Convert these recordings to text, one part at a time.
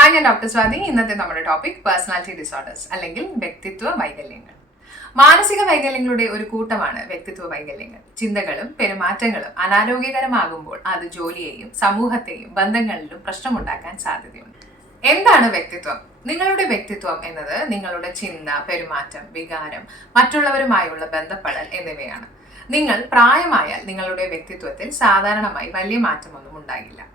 Hi ഞാൻ doctor Swathi ഇന്നത്തെ നമ്മുടെ ടോപ്പിക് പേഴ്സണാലിറ്റി ഡിസോർഡേഴ്സ് അല്ലെങ്കിൽ വ്യക്തിത്വ വൈകല്യങ്ങൾ. മാനസിക വൈകല്യങ്ങളുടെ ഒരു കൂട്ടമാണ് വ്യക്തിത്വ വൈകല്യങ്ങൾ. ചിന്തകളും പെരുമാറ്റങ്ങളും അനാരോഗ്യകരമാകുമ്പോൾ അത് ജോലിയെയും സമൂഹത്തെയും ബന്ധങ്ങളിലും പ്രശ്നമുണ്ടാക്കാൻ സാധ്യതയുണ്ട്. എന്താണ് വ്യക്തിത്വം? നിങ്ങളുടെ വ്യക്തിത്വം എന്നത് നിങ്ങളുടെ ചിന്ത പെരുമാറ്റം വികാരം മറ്റുള്ളവരുമായുള്ള ബന്ധപ്പെടൽ എന്നിവയാണ്. നിങ്ങൾ പ്രായമായാൽ നിങ്ങളുടെ വ്യക്തിത്വത്തിൽ സാധാരണമായി വലിയ മാറ്റമൊന്നും ഉണ്ടാകില്ല.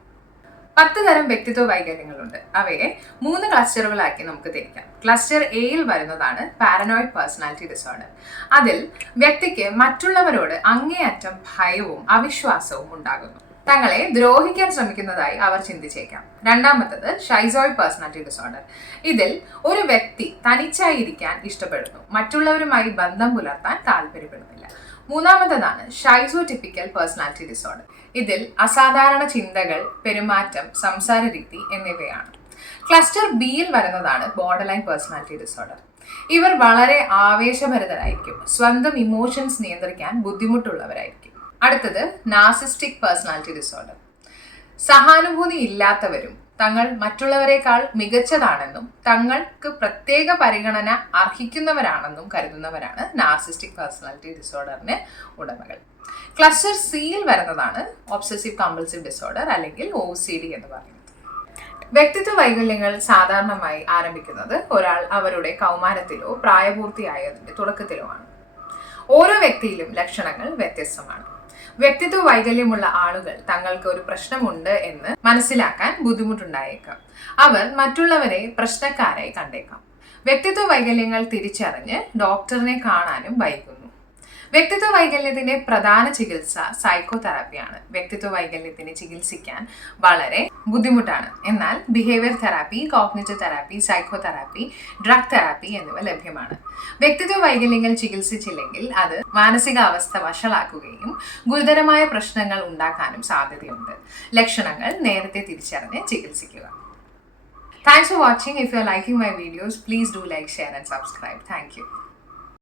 പത്ത് തരം വ്യക്തിത്വ വൈകല്യങ്ങളുണ്ട്. അവയെ മൂന്ന് ക്ലസ്റ്ററുകളാക്കി നമുക്ക് തിരിക്കാം. ക്ലസ്റ്റർ എയിൽ വരുന്നതാണ് പാരനോയിഡ് പേഴ്സണാലിറ്റി ഡിസോർഡർ അതിൽ വ്യക്തിക്ക് മറ്റുള്ളവരോട് അങ്ങേയറ്റം ഭയവും അവിശ്വാസവും ഉണ്ടാകുന്നു. തങ്ങളെ ദ്രോഹിക്കാൻ ശ്രമിക്കുന്നതായി അവർ ചിന്തിച്ചേക്കാം. രണ്ടാമത്തത് ഷൈസോയിഡ് പേഴ്സണാലിറ്റി ഡിസോർഡർ ഇതിൽ ഒരു വ്യക്തി തനിച്ചായിരിക്കാൻ ഇഷ്ടപ്പെടുന്നു. മറ്റുള്ളവരുമായി ബന്ധം പുലർത്താൻ താല്പര്യപ്പെടുന്നില്ല മൂന്നാമത്തതാണ് ഷൈസോ ടിപ്പിക്കൽ പേഴ്സണാലിറ്റി ഡിസോർഡർ. ഇതിൽ അസാധാരണ ചിന്തകൾ പെരുമാറ്റം സംസാര രീതി എന്നിവയാണ്. ക്ലസ്റ്റർ ബിയിൽ വരുന്നതാണ് ബോർഡർ ലൈൻ പേഴ്സണാലിറ്റി ഡിസോർഡർ. ഇവർ വളരെ ആവേശഭരിതരായിരിക്കും. സ്വന്തം ഇമോഷൻസ് നിയന്ത്രിക്കാൻ ബുദ്ധിമുട്ടുള്ളവരായിരിക്കും. അടുത്തത് നാസിസ്റ്റിക് പേഴ്സണാലിറ്റി ഡിസോർഡർ. സഹാനുഭൂതി ഇല്ലാത്തവരും തങ്ങൾ മറ്റുള്ളവരെക്കാൾ മികച്ചതാണെന്നും തങ്ങൾക്ക് പ്രത്യേക പരിഗണന അർഹിക്കുന്നവരാണെന്നും കരുതുന്നവരാണ് നാർസിസ്റ്റിക് പേഴ്സണാലിറ്റി ഡിസോർഡറിന് ഉടമകൾ. ക്ലസ്റ്റർ സിയിൽ വരുന്നതാണ് ഒബ്സസീവ് കമ്പൾസീവ് ഡിസോർഡർ അല്ലെങ്കിൽ ഒ സി ഡി എന്ന് പറയുന്നത്. വ്യക്തിത്വ വൈകല്യങ്ങൾ സാധാരണമായി ആരംഭിക്കുന്നത് ഒരാൾ അവരുടെ കൗമാരത്തിലോ പ്രായപൂർത്തിയായതിന്റെ തുടക്കത്തിലോ ആണ്. ഓരോ വ്യക്തിയിലും ലക്ഷണങ്ങൾ വ്യത്യസ്തമാണ്. വ്യക്തിത്വ വൈകല്യമുള്ള ആളുകൾ തങ്ങൾക്ക് ഒരു പ്രശ്നമുണ്ട് എന്ന് മനസ്സിലാക്കാൻ ബുദ്ധിമുട്ടുണ്ടായേക്കാം. അവർ മറ്റുള്ളവരെ പ്രശ്നക്കാരായി കണ്ടേക്കാം. വ്യക്തിത്വ വൈകല്യങ്ങൾ തിരിച്ചറിഞ്ഞ് ഡോക്ടറിനെ കാണാനും വൈകുന്നു. വ്യക്തിത്വ വൈകല്യത്തിന്റെ പ്രധാന ചികിത്സ സൈക്കോ തെറാപ്പിയാണ് വ്യക്തിത്വ വൈകല്യത്തിന് ചികിത്സിക്കാൻ വളരെ ബുദ്ധിമുട്ടാണ്. എന്നാൽ behaviour therapy cognitive therapy psychotherapy drug therapy എന്നിവ ലഭ്യമാണ്. വ്യക്തിത്വ വൈകല്യങ്ങൾ ചികിത്സിച്ചില്ലെങ്കിൽ അത് മാനസികാവസ്ഥ വഷളാക്കുകയും ഗുരുതരമായ പ്രശ്നങ്ങൾ ഉണ്ടാക്കാനും സാധ്യതയുണ്ട്. ലക്ഷണങ്ങൾ നേരത്തെ തിരിച്ചറിഞ്ഞ് ചികിത്സിക്കുക. Thanks for watching if you are liking my videos please do like share and subscribe thank you.